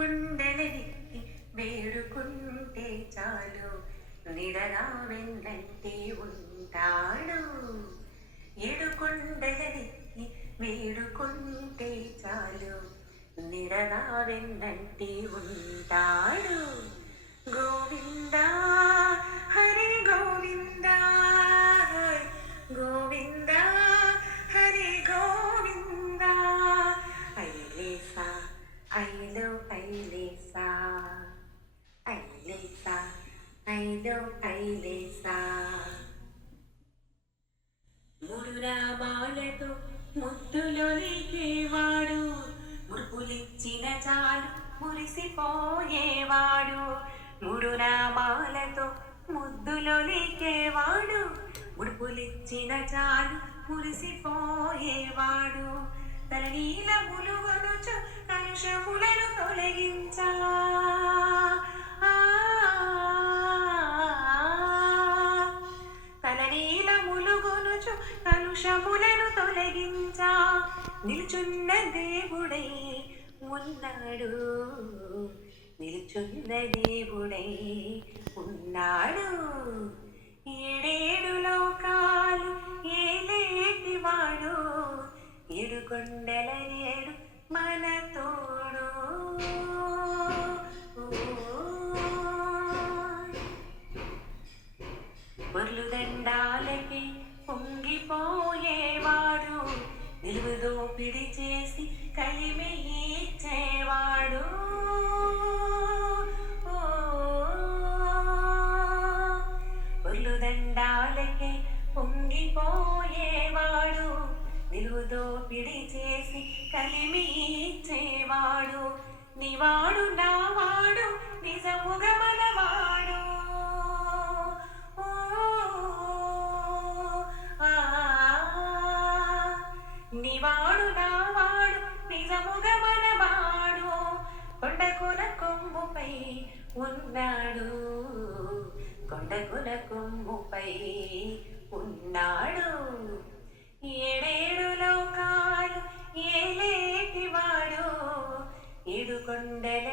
కుండలెక్కి వేడుకుంటే చాలు నిడగా వెన్నంటి ఉంటాడు. ఏడు కొండలెక్కి వేడుకుంటే చాలు నిడగా వెన్నంటి ఉంటాడు. గోవిందా హరి గోవిందా గోవిందా హరి గోవిందా. ఐలేసా ఐలో ఐలేసా ఐలేసా ఐలో ఐలేసా. మూడు నామాలతో ముద్దులొలికేవాడు, ముడుపులిచ్చిన చాలు మురిసిపోయేవాడు. మూడు నామాలతో ముద్దులొలికేవాడు, ముడుపులిచ్చిన చాలు మురిసిపోయేవాడు. తన నీలములు గొనుచు కలుషములను తొలగించా, తన నీలములు గొనుచు కలుషములను తొలగించా. నిలుచున్న దేవుడై ఉన్నాడు, నిలుచున్న దేవుడై ఉన్నాడు. ఏడేడు లోకాలు ఏలేటివాడు, ఏడు కొండల ఏడు మన తోడు. పొర్లు దండాలకి పొంగిపోయేవాడు, నిలువు దోపిడి చేసి కలిమి ఇచ్చేవాడు. పొర్లు దండాలకి పొంగిపోయేవాడు, నిలువు దోపిడి చేసి కలిమి ఇచ్చేవాడు. నివాడు నావాడు నిజముగా మనవాడు. నివాడు నావాడు నిజముగా మనవాడు. కొండకుల కొమ్ముపై ఉన్నాడు, కొండకుల కొమ్ముపై ఉన్నాడు. ఏడేడు లోకాలు ఏలేటివాడు, ఏడు కొండల